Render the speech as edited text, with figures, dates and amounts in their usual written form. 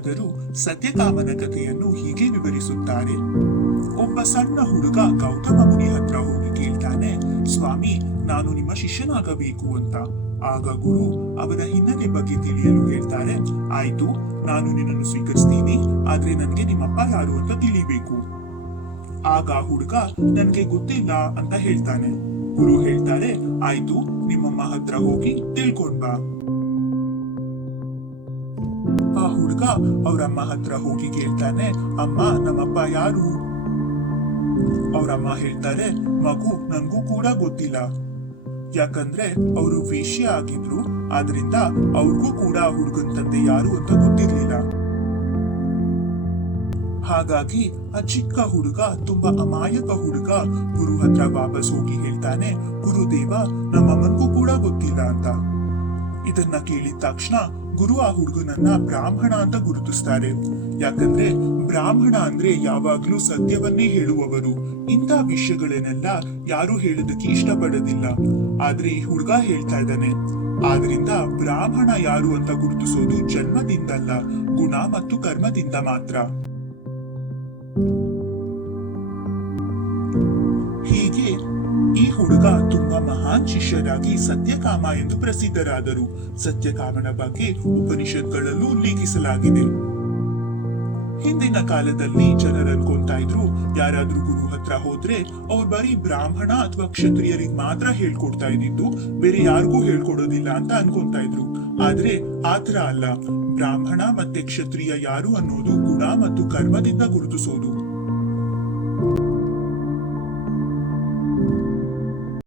ಆದರೂ ಸತ್ಯಕಾಮನ ಕಥೆಯನ್ನು ಹೀಗೆ ವಿವರಿಸುತ್ತಾರೆ. ಒಬ್ಬ ಸಣ್ಣ ಹುಡುಗ ಗೌತಮ ಮುನಿ ಹತ್ರ ಹೋಗಿ ಕೇಳ್ತಾನೆ, ಸ್ವಾಮಿ, ನಾನು ನಿಮ್ಮ ಶಿಷ್ಯನಾಗಬೇಕು ಅಂತ. ಆಗ ಗುರು ಅವನ ಹಿನ್ನೆಲೆ ಬಗ್ಗೆ ತಿಳಿಯಲು ಹೇಳ್ತಾರೆ, ಆಯ್ತು, ನಾನು ನಿನ್ನನ್ನು ಸ್ವೀಕರಿಸ್ತೀನಿ, ಆದ್ರೆ ನನ್ಗೆ ನಿಮ್ಮಪ್ಪ ಯಾರು ಅಂತ ತಿಳಿಬೇಕು. ಆಗ ಹುಡುಗ ನನ್ಗೆ ಗೊತ್ತಿಲ್ಲ ಅಂತ ಹೇಳ್ತಾನೆ. ಗುರು ಹೇಳ್ತಾರೆ, ಆಯ್ತು, ನಿಮ್ಮಮ್ಮ ಹತ್ರ ಹೋಗಿ ತಿಳ್ಕೊಂಡ್ ಬಾ. ಆ ಹುಡುಗ ಅವ್ರಮ್ಮ ಹತ್ರ ಹೋಗಿ ಕೇಳ್ತಾನೆ, ಅಮ್ಮ, ನಮ್ಮಪ್ಪ ಯಾರು? ಅವ್ರಮ್ಮ ಹೇಳ್ತಾರೆ, ಮಗು, ನನ್ಗೂ ಕೂಡ ಗೊತ್ತಿಲ್ಲ. ಯಾಕಂದ್ರೆ ಅವರು ವೇಶ್ಯ ಆಗಿದ್ರು, ಆದ್ರಿಂದ ಅವ್ರಿಗೂ ಕೂಡ ಹುಡುಗನ್ ತಂದೆ ಯಾರು ಅಂತ ಗೊತ್ತಿರ್ಲಿಲ್ಲ. ಹಾಗಾಗಿ ಆ ಚಿಕ್ಕ ಹುಡುಗ, ತುಂಬಾ ಅಮಾಯಕ ಹುಡುಗ, ಗುರು ಹತ್ರ ವಾಪಸ್ ಹೋಗಿ ಹೇಳ್ತಾನೆ, ಗುರುದೇವ, ನಮ್ಮಮ್ಮನ್ಗೂ ಕೂಡ ಗೊತ್ತಿಲ್ಲ ಅಂತ. ಇದನ್ನ ಕೇಳಿದ ತಕ್ಷಣ ಗುರು ಆ ಹುಡುಗನನ್ನ ಬ್ರಾಹ್ಮಣ ಅಂತ ಗುರುತಿಸ್ತಾರೆ. ಯಾಕಂದ್ರೆ ಬ್ರಾಹ್ಮಣ ಅಂದ್ರೆ ಯಾವಾಗ್ಲೂ ಸತ್ಯವನ್ನೇ ಹೇಳುವವರು. ಇಂಥ ವಿಷಯಗಳನ್ನೆಲ್ಲ ಯಾರು ಹೇಳೋದಕ್ಕೆ ಇಷ್ಟಪಡೋದಿಲ್ಲ. ಆದ್ರೆ ಈ ಹುಡುಗ ಹೇಳ್ತಾ ಇದ್ದಾನೆ. ಆದ್ರಿಂದ ಬ್ರಾಹ್ಮಣ ಯಾರು ಅಂತ ಗುರುತಿಸೋದು ಜನ್ಮದಿಂದಲ್ಲ, ಗುಣ ಮತ್ತು ಕರ್ಮದಿಂದ ಮಾತ್ರ. ಹೀಗೆ ಈ ಹುಡುಗ ತುಂಬಾ ಮಹಾನ್ ಶಿಷ್ಯರಾಗಿ ಸತ್ಯಕಾಮ ಎಂದು ಪ್ರಸಿದ್ಧರಾದರು. ಸತ್ಯಕಾಮನ ಬಗ್ಗೆ ಉಪನಿಷತ್ಗಳಲ್ಲೂ ಉಲ್ಲೇಖಿಸಲಾಗಿದೆ. ಹಿಂದಿನ ಕಾಲದಲ್ಲಿ ಜನರು ಅನ್ಕೊಂತಾ ಇದ್ರು, ಯಾರಾದ್ರೂ ಗುರು ಹತ್ರ ಹೋದ್ರೆ ಅವ್ರು ಬರೀ ಬ್ರಾಹ್ಮಣ ಅಥವಾ ಕ್ಷತ್ರಿಯರಿಗೆ ಮಾತ್ರ ಹೇಳ್ಕೊಡ್ತಾ ಇದ್ದಿದ್ದು, ಬೇರೆ ಯಾರಿಗೂ ಹೇಳ್ಕೊಡೋದಿಲ್ಲ ಅಂತ ಅನ್ಕೊಂತಾ ಇದ್ರು. ಆದ್ರೆ ಆತರ ಅಲ್ಲ. ಬ್ರಾಹ್ಮಣ ಮತ್ತೆ ಕ್ಷತ್ರಿಯ ಯಾರು ಅನ್ನೋದು ಗುಣ ಮತ್ತು ಕರ್ಮದಿಂದ ಗುರುತಿಸೋದು.